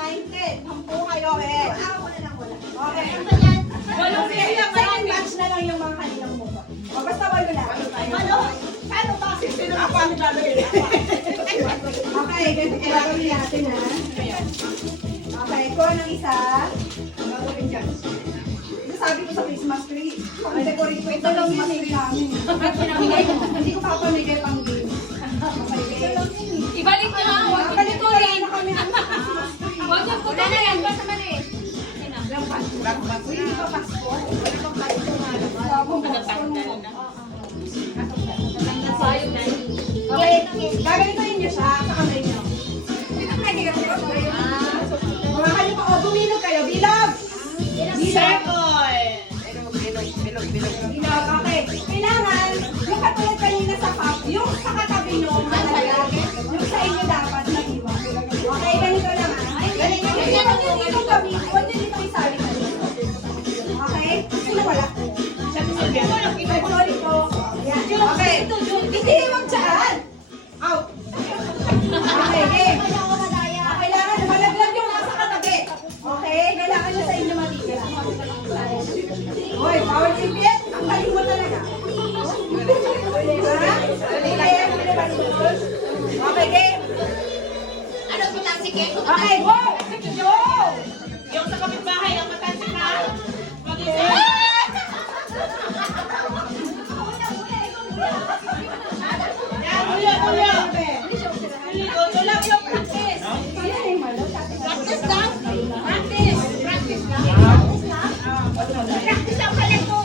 9, 10. 10 kayo eh. Wala lang, wala. Okay. Walo Second match na lang yung mga kaninang mundo. O basta walo lang. Walo? Paano ba? Sino na pa ang lalagay? Okay, ganito gagawin natin ha. Okay, kuha ng isa. Ito sabi ko sa Christmas tree. Pag decorate ko ito lang yung tree namin. Hindi ko papamigay pang game. Ibalik nyo ha. Huwag Balik ko rin na kami ang Christmas tree. Huwag yung kuha na yan. Basta mali. Uy, hindi pa Pasko. Sabong Pasko na. Sayang na. Okay, gaganituin niyo siya sa kamay niyo. Mga kayo pa, bumilog kayo. Bilog! Bilog! Bilog, okay. Kailangan, yung katulad kanina sa cup, yung sa katabi nyo, malalag. Yung sa inyo dapat nag-iwan. Okay, ganito lang ha. Ganito. Huwag nyo dito kami. Huwag nyo dito isali na dito. Okay? Sino wala? Sorry po. Yan. Okay. Hindi, huwag dyan. Out. Okay, game. Kailangan malaglag yung nasa katabi. Okay? Kailangan nyo sa inyo matitira. Hoy, power ticket. Ang galing mo talaga. Okay, game. Ano ito lang si Ken? Okay, go! Go! Yung sa kapitbahay, ang matansik na. Yan, ulo. Ito lang yung practice. Practice lang. Practice. Practice lang. Practice lang pala ito.